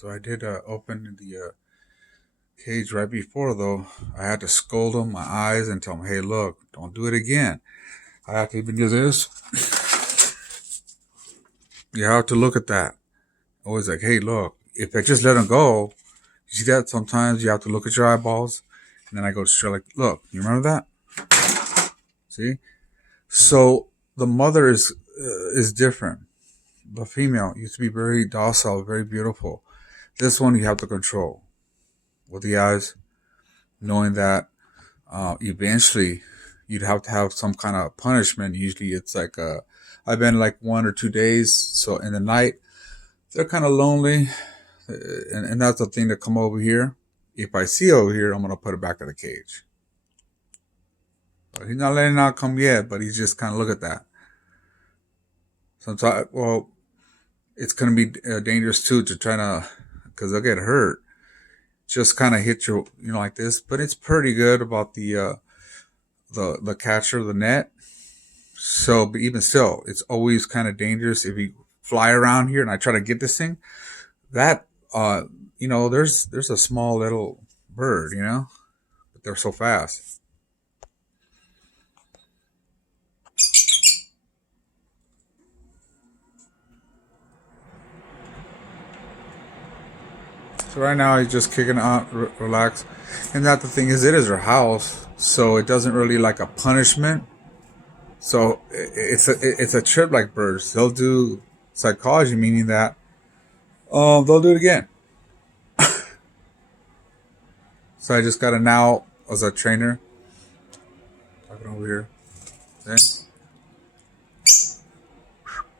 So I did open the cage right before, though. I had to scold him, my eyes, and tell him, hey, look, don't do it again. I have to even do this. You have to look at that. Always like, hey, look, if I just let him go, you see that sometimes you have to look at your eyeballs. And then I go straight like, look, you remember that? See? So the mother is different. The female used to be very docile, very beautiful. This one you have to control with the eyes, knowing that eventually you'd have to have some kind of punishment. Usually it's like I've been like 1 or 2 days. So in the night, they're kind of lonely. And that's the thing to come over here. If I see over here, I'm going to put it back in the cage. But he's not letting it out come yet, but he's just kind of look at that. Sometimes, well, it's going to be dangerous too to try to, because they'll get hurt. Just kind of hit you, like this. But it's pretty good about the catcher, the net. So, but even still, it's always kind of dangerous if you fly around here and I try to get this thing. That there's a small little bird, but they're so fast. So right now he's just kicking out, relax. And that the thing is, it is her house, so it doesn't really like a punishment. So it's a trip like birds. They'll do psychology, meaning that they'll do it again. So I just gotta now, as a trainer, talking over here, okay?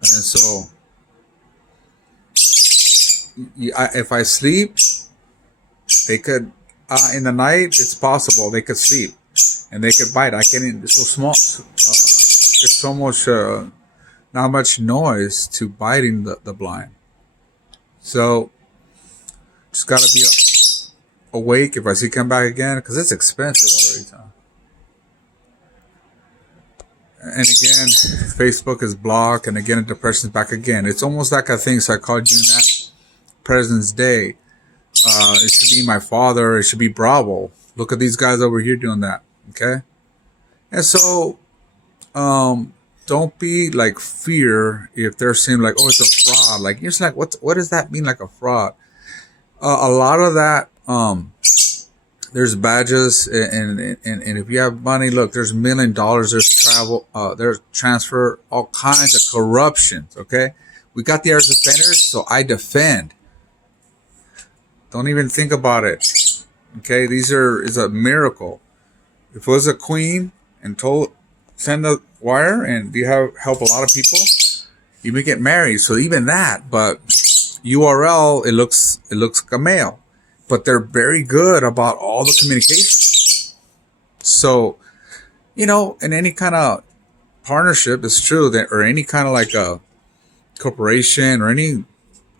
And then so, if I sleep, they could, in the night, it's possible they could sleep and they could bite. I can't, it's so small, it's so much, not much noise to biting the blind. So, just gotta be awake if I see come back again, because it's expensive already. So. And again, Facebook is blocked, and again, depression's back again. It's almost like a thing. So I called you in that President's Day. It should be my father. It should be Bravo. Look at these guys over here doing that. Okay. And so, don't be like fear if they're saying like, oh, it's a fraud. Like, you're just like, what does that mean? Like a fraud? A lot of that, there's badges and if you have money, look, there's $1 million, there's travel, there's transfer, all kinds of corruptions. Okay. We got the air defenders. So I defend. Don't even think about it. Okay. Is a miracle. If it was a queen and send the wire and you help a lot of people, you may get married. So even that, but URL, it looks like a male, but they're very good about all the communication. So, in any kind of partnership, it's true that, or any kind of like a corporation or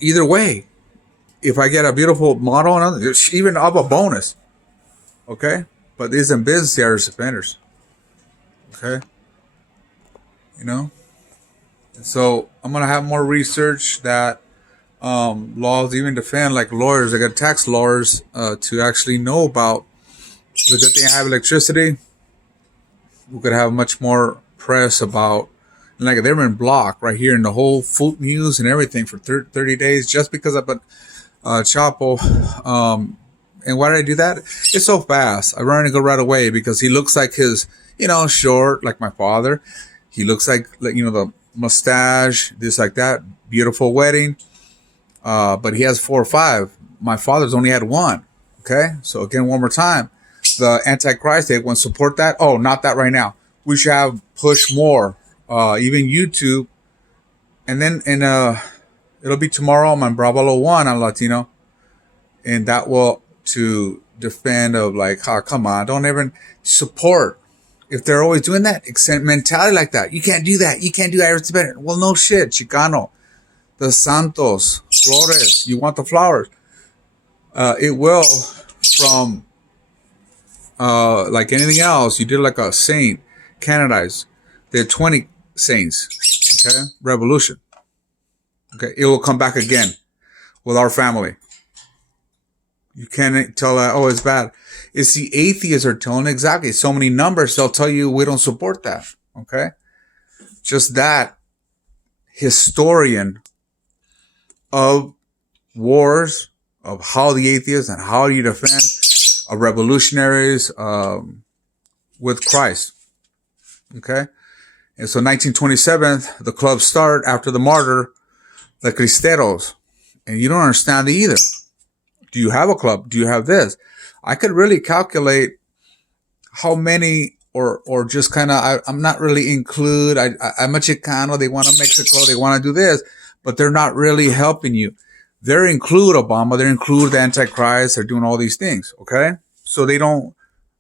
either way, if I get a beautiful model and even of a bonus, okay. But these in business, they are defenders, okay. And so I'm gonna have more research that laws even defend, like lawyers. I got tax lawyers to actually know about. The good thing I have electricity. We could have much more press about, like they've been blocked right here in the whole food news and everything for 30 days just because I put Chapo. And why did I do that? It's so fast. I run and go right away because he looks like his, short, like my father. He looks like the mustache, this like that. Beautiful wedding. But he has 4 or 5. My father's only had 1. Okay. So again, one more time, the Antichrist, they want to support that. Oh, not that right now. We should have push more, even YouTube. And then, it'll be tomorrow on my Bravo 1 on Latino. And that will to defend of like, oh, come on, don't ever support. If they're always doing that, mentality like that. You can't do that. You can't do that. It's better. Well, no shit, Chicano. The Santos, Flores, you want the flowers. It will from, like anything else, you did like a saint, canonized. There are 20 saints, okay? Revolution. Okay, it will come back again with our family. You can't tell that, oh, it's bad. It's the atheists are telling exactly so many numbers. They'll tell you we don't support that. Okay. Just that historian of wars, of how the atheists and how you defend revolutionaries with Christ. Okay. And so 1927, the clubs start after the martyr, the Cristeros. And you don't understand it either. Do you have a club? Do you have this? I could really calculate how many or just kind of, I'm not really include. I'm a Chicano. They want to Mexico. They want to do this, but they're not really helping you. They're include Obama. They include the Antichrist. They're doing all these things. Okay. So they don't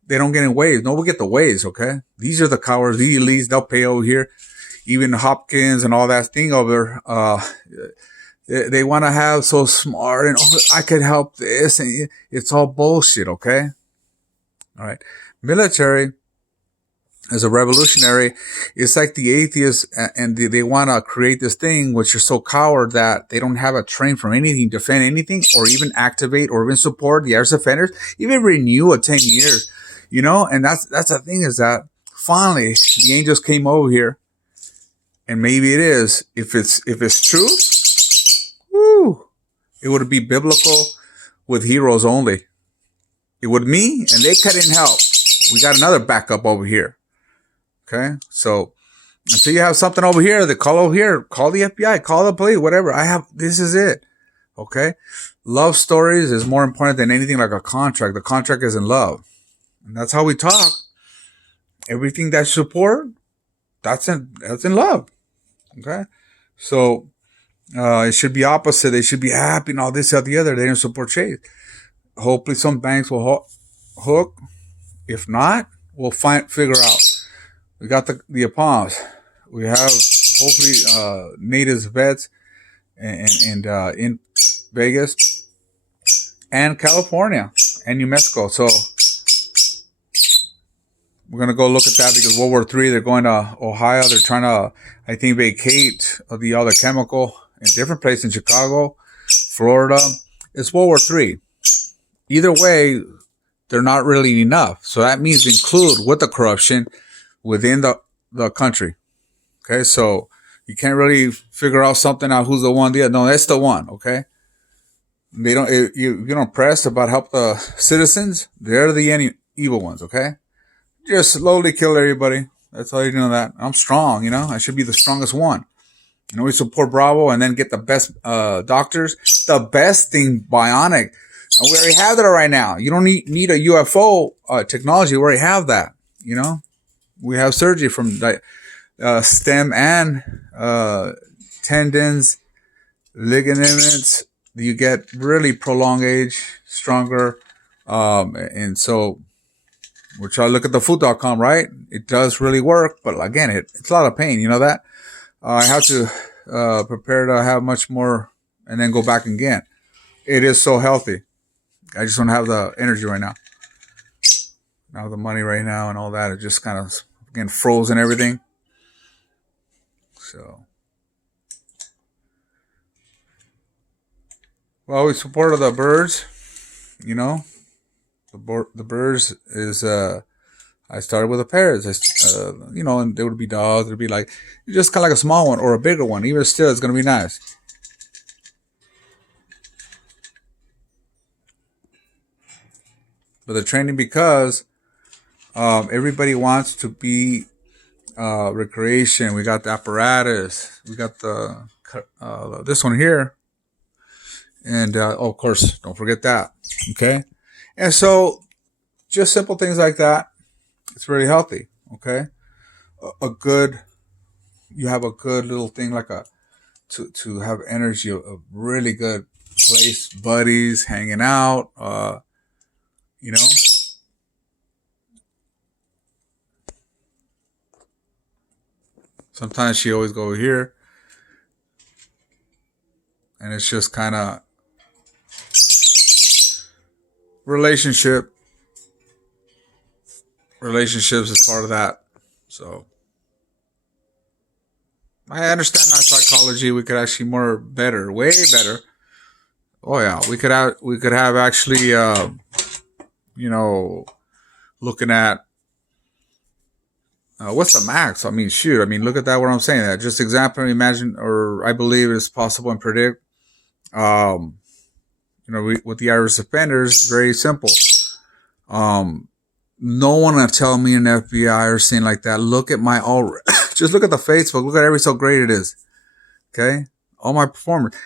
get in waves. Nobody get the waves. Okay. These are the cowards, the elites. They'll pay over here. Even Hopkins and all that thing over, they want to have so smart and, oh, I could help this. And it's all bullshit. Okay. All right. Military as a revolutionary, it's like the atheists and they want to create this thing which are so coward that they don't have a train from anything, defend anything, or even activate or even support the arts offenders, even renew a 10 years, and that's the thing is that finally the angels came over here and maybe it is, if it's true, woo, it would be biblical with heroes only. It would me and they couldn't help. We got another backup over here. Okay. So until you have something over here, they call over here, call the FBI, call the police, whatever. This is it. Okay. Love stories is more important than anything like a contract. The contract is in love. And that's how we talk. Everything that support, that's in love. Okay. So, it should be opposite. They should be happy and all this, that, the other. They don't support Chase. Hopefully some banks will hook. If not, we'll figure out. We got the Palms. We have hopefully natives vets and in Vegas and California and New Mexico. So we're gonna go look at that because World War III. They're going to Ohio. They're trying to, I think, vacate the other chemical in different places in Chicago, Florida. It's World War III. Either way, they're not really enough. So that means include with the corruption within the country. Okay. So you can't really figure out something out who's the one. No, that's the one. Okay. They don't, you don't press about help the citizens. They're the evil ones. Okay. Just slowly kill everybody. That's all you know that. I'm strong, I should be the strongest one. We support Bravo and then get the best, doctors, the best thing bionic. And we already have that right now. You don't need a UFO, technology. We already have that, We have surgery from stem and tendons, ligaments. You get really prolonged age, stronger. And so we're trying to look at the fuutt.com, right? It does really work, but again, it's a lot of pain. You know that? I have to prepare to have much more and then go back again. It is so healthy. I just don't have the energy right now. Now the money right now and all that, it just kind of, again, frozen everything. So, well, we supported the birds, the birds is, I started with the parrots, and there would be dogs. There'd be like, just kind of like a small one or a bigger one. Even still, it's going to be nice. But the training, because everybody wants to be recreation. We got the apparatus. We got the this one here, and of course, don't forget that. Okay, and so just simple things like that. It's very healthy. Okay, you have a good little thing like to have energy, a really good place, buddies, hanging out. Sometimes she always go here, and it's just kind of relationships is part of that. So I understand that psychology. We could actually way better Oh yeah, we could have actually you know looking at what's the max. I mean, shoot. I mean, look at that. What I'm saying. That just example. Imagine, or I believe it's possible and predict. Um, with the Irish offenders, it's very simple. Um, no one will tell me an FBI or something like that. Look at my all. Just look at the Facebook. Look at every so great it is. Okay, all my performance.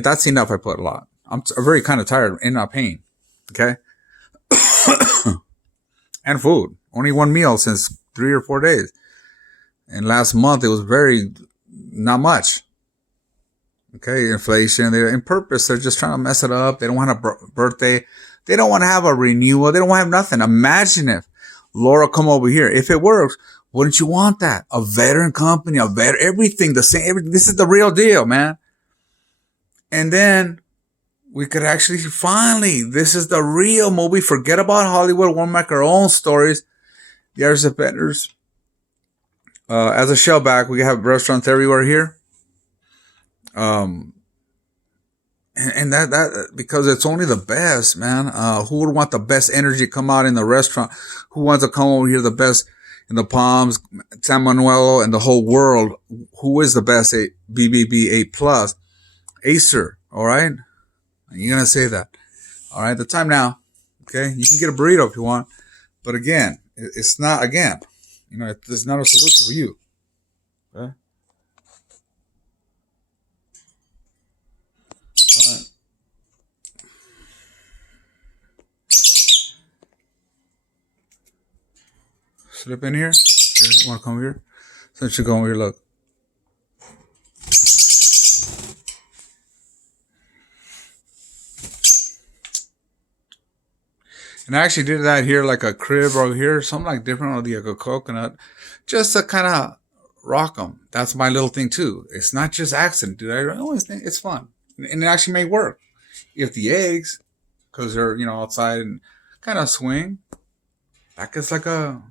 That's enough. I put a lot. I'm very kind of tired and not pain. Okay, and food. Only one meal since 3 or 4 days. And last month it was very not much. Okay, inflation. They're in purpose. They're just trying to mess it up. They don't want a birthday. They don't want to have a renewal. They don't want to have nothing. Imagine if Laura come over here. If it works, wouldn't you want that? A veteran company, a veteran, everything the same. Everything. This is the real deal, man. And then we could actually finally, this is the real movie. Forget about Hollywood. We'll make our own stories. The Irish offenders. As a shellback, we have restaurants everywhere here. And that because it's only the best, man. Who would want the best energy come out in the restaurant? Who wants to come over here the best in the Palms, San Manuel, and the whole world? Who is the best? BBB 8+, Acer. All right, you're gonna say that. All right, the time now. Okay, you can get a burrito if you want, but again, it's not. Again, it's not a solution for you. Okay. All right. Slip in here. Here, you want to come over here? Since you go over here, look. And I actually did that here, like a crib over here, something like different, or like a coconut, just to kind of rock them. That's my little thing too. It's not just accident, dude. I always think it's fun, and it actually may work if the eggs, because they're outside and kind of swing. That gets like a,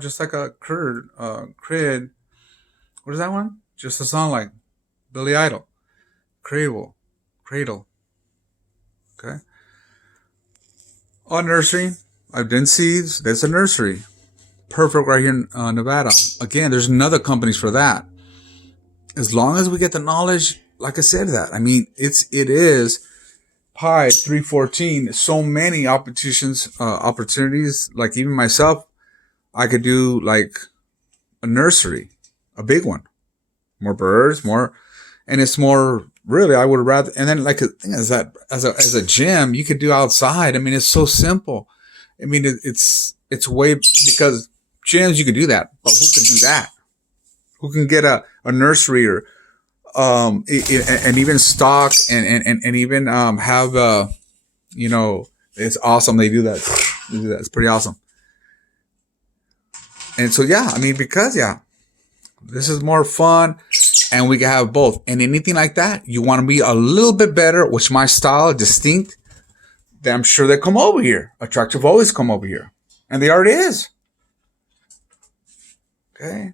just like a crib. What is that one? Just a song like Billy Idol, cradle. Okay. On nursery, I've done seeds. There's a nursery. Perfect right here in Nevada. Again, there's another companies for that. As long as we get the knowledge, like I said that. I mean, it is Pi 314. So many opportunities. Like even myself, I could do like a nursery, a big one. More birds, more, and it's more. Really, I would rather, and then like a thing is that as a gym, you could do outside. I mean, it's so simple. I mean, it's way, because gyms you could do that, but who could do that? Who can get a nursery or and even stock and even have it's awesome. They do that. It's pretty awesome. And so yeah, I mean, because this is more fun. And we can have both. And anything like that, you want to be a little bit better, which my style, distinct, then I'm sure they come over here. Attractive always come over here. And they already is. Okay.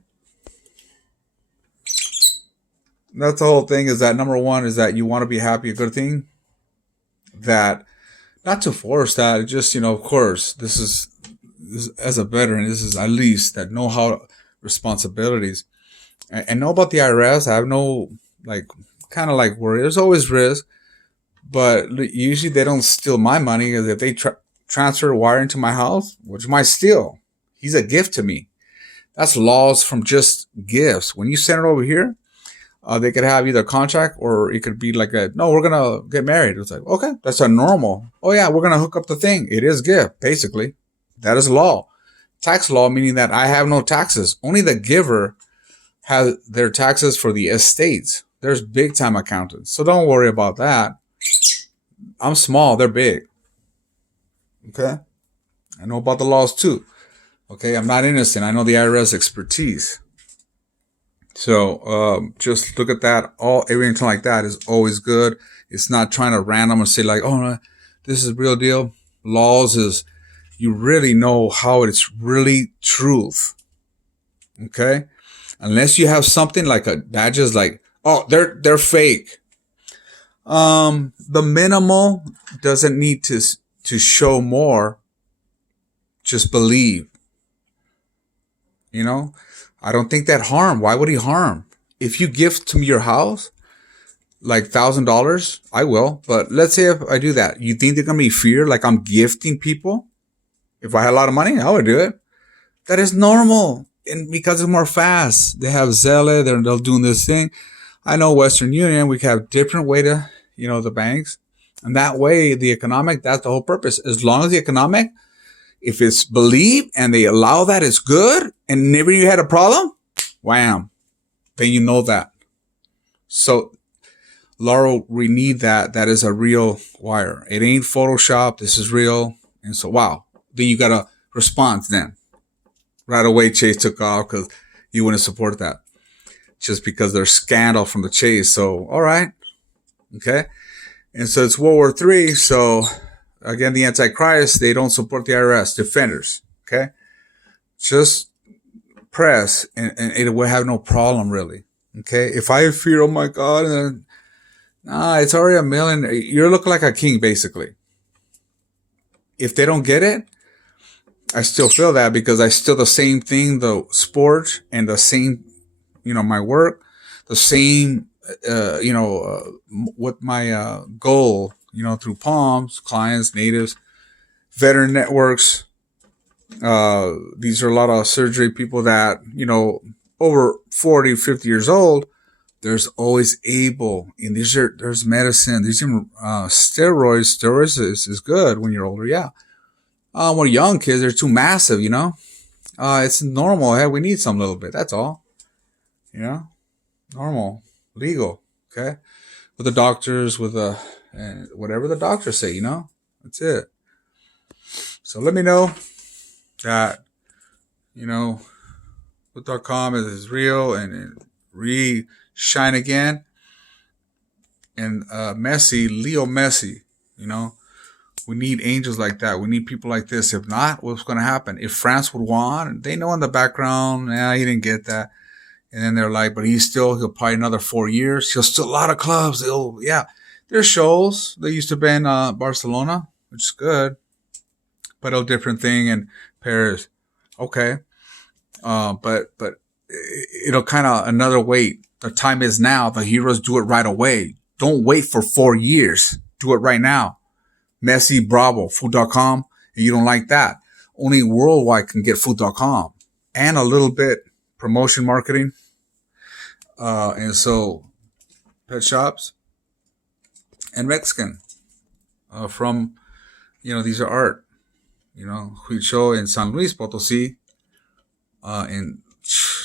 That's the whole thing, is that number one is that you want to be happy, a good thing. That, not to force that, just, of course, this is as a veteran, this is at least that know how responsibilities. I know about the IRS. I have no, kind of worry. There's always risk, but usually they don't steal my money, because if they transfer wire into my house, which might steal, he's a gift to me. That's laws from just gifts. When you send it over here, they could have either a contract, or it could be like no, we're going to get married. It's like, okay, that's a normal. Oh yeah, we're going to hook up the thing. It is gift, basically. That is law. Tax law, meaning that I have no taxes. Only the giver have their taxes for the estates. There's big time accountants. So don't worry about that. I'm small. They're big. Okay. I know about the laws too. Okay. I'm not innocent. I know the IRS expertise. So, just look at that. Everything like that is always good. It's not trying to random and say like, oh, no, this is real deal. Laws is, you really know how it's really truth. Okay. Unless you have something like a badges like, oh, they're fake. The minimal doesn't need to show more. Just believe. You know, I don't think that harm. Why would he harm? If you gift to me your house, like $1,000, I will. But let's say if I do that, you think they're gonna be fear like I'm gifting people? If I had a lot of money, I would do it. That is normal, and because it's more fast, they have Zelle, they're doing this thing. I know Western Union, we have different way to, the banks, and that way the economic. That's the whole purpose. As long as the economic, if it's believed and they allow that, it's good, and never you had a problem, wham, then you know that. So, Laurel, we need that. That is a real wire. It ain't Photoshop. This is real. And so, wow. Then you got a response then. Right away, Chase took off because you wouldn't support that. Just because there's scandal from the Chase. So, all right. Okay. And so it's World War III. So, again, the Antichrist, they don't support the IRS. Defenders. Okay. Just press and it will have no problem, really. Okay. If I fear, oh my God, it's already $1 million. You're looking like a king, basically. If they don't get it, I still feel that because I still the same thing, the sport and the same, my work, the same, with my goal, through Palms, clients, natives, veteran networks. These are a lot of surgery people that, over 40, 50 years old. There's always able, and there's medicine. There's even steroids. Steroids is good when you're older. Yeah. When young kids, they're too massive, it's normal. Hey, we need some little bit. That's all. Normal, legal. Okay. With the doctors, with whatever the doctors say, that's it. So let me know that, fuutt.com is real and shine again. And Leo Messi, we need angels like that. We need people like this. If not, what's going to happen? If France would want, they know in the background, he didn't get that. And then they're like, but he'll probably another 4 years. He'll still a lot of clubs. There's shows. They used to be in Barcelona, which is good, but a different thing in Paris. Okay. But it'll kind of another wait. The time is now. The heroes do it right away. Don't wait for 4 years. Do it right now. Messi, Bravo, fuutt.com, and you don't like that. Only worldwide can get fuutt.com and a little bit promotion marketing. And so pet shops and Mexican, from, these are art, Huicho in San Luis Potosí, and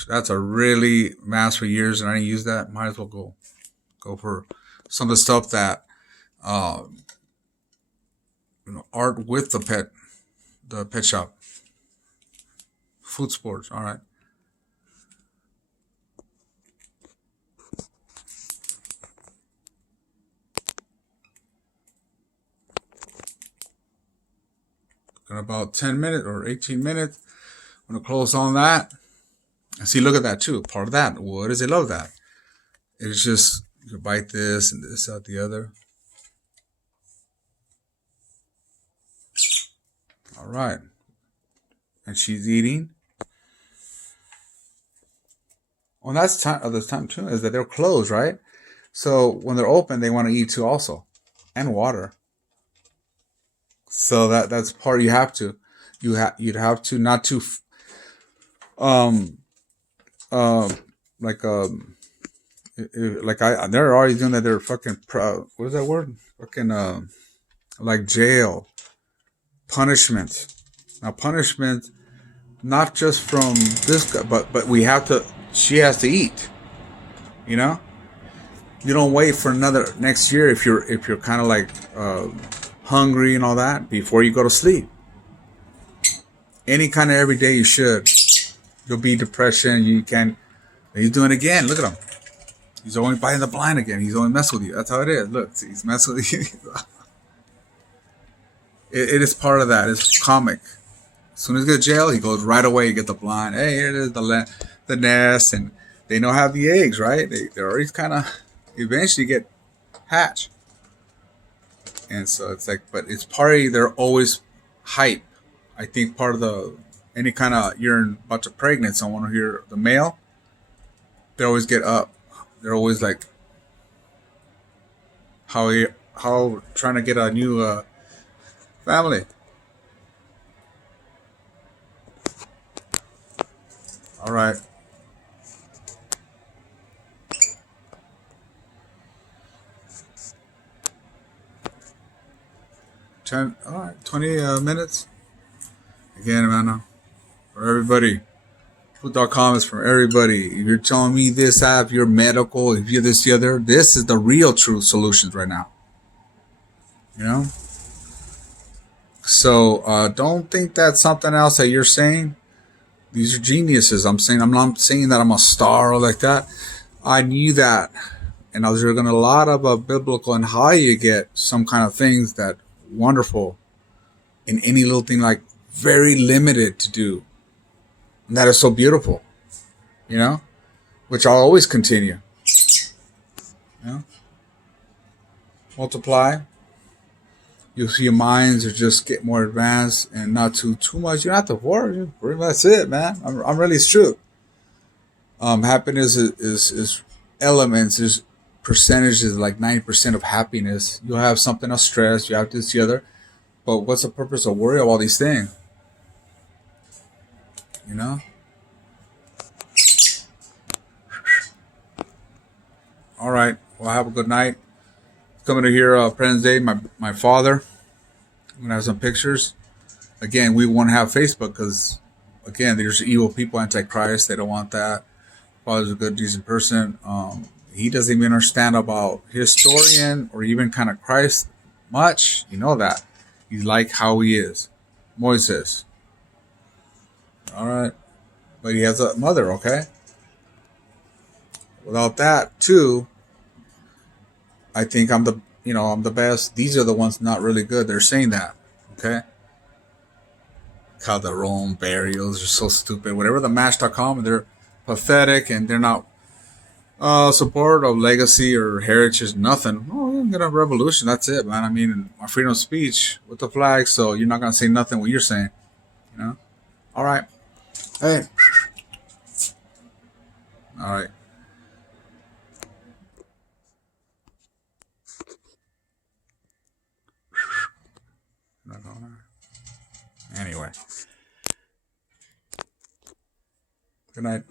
that's a really mass for years. And I didn't use that. Might as well go for some of the stuff that, art with the pet shop, food sports. All right. In about 10 minutes or 18 minutes, I'm going to close on that. And see, look at that too. Part of that. What does it love that? It's just, you can bite this and this out the other. All right. And she's eating. Well, that's time too, is that they're closed, right? So when they're open, they want to eat too also. And water. So that's part you have to. You'd have to not to they're already doing that. They're fucking proud. What is that word? Fucking like jail. Punishment. Now punishment, not just from this guy, but we have to. She has to eat. You don't wait for another next year if you're kind of like hungry and all that before you go to sleep. Any kind of every day you should. You'll be depression. You can. He's doing it again. Look at him. He's only biting the blind again. He's only messing with you. That's how it is. Look, see, he's messing with you. It is part of that. It's comic. As soon as he gets to jail, he goes right away. You get the blind. Hey, here it is, the nest, and they know how the eggs, right? They're already kind of eventually get hatched. And so it's like, but it's party. They're always hype. I think part of the any kind of you're about to pregnant someone or hear the male, they always get up. They're always like how trying to get a new family. All right. 10, all right, 20 minutes. Again, man, for everybody. Fuutt.com is for everybody. If you're telling me this app, you're medical, if you're this, the other, this is the real true solutions right now. You know? So don't think that's something else that you're saying. These are geniuses. I'm not saying that I'm a star or like that. I knew that. And I was reading a lot of biblical and how you get some kind of things that wonderful in any little thing, like very limited to do. And that is so beautiful, you know, which I'll always continue. You know? Multiply. You'll see your minds are just get more advanced and not too much. You don't have to worry. Pretty much that's it, man. I'm really it's true. Happiness is elements, is percentages like 90% of happiness. You'll have something of stress, you have this, the other. But what's the purpose of worry of all these things? You know? All right. Well, have a good night. Coming to here, President's Day, my father. I'm going to have some pictures. Again, we won't have Facebook because, again, there's evil people, Antichrist. They don't want that. Father's a good, decent person. He doesn't even understand about historian or even kind of Christ much. You know that. He's like how he is. Moises. All right. But he has a mother, okay? Without that, too, I think I'm the best. These are the ones not really good. They're saying that, okay? Calderon burials are so stupid. Whatever the Match.com, they're pathetic and they're not support of legacy or heritage, nothing. Oh, I'm gonna revolution. That's it, man. I mean, my freedom of speech with the flag, so you're not gonna say nothing what you're saying, you know? All right. Hey. All right. Anyway. Good night.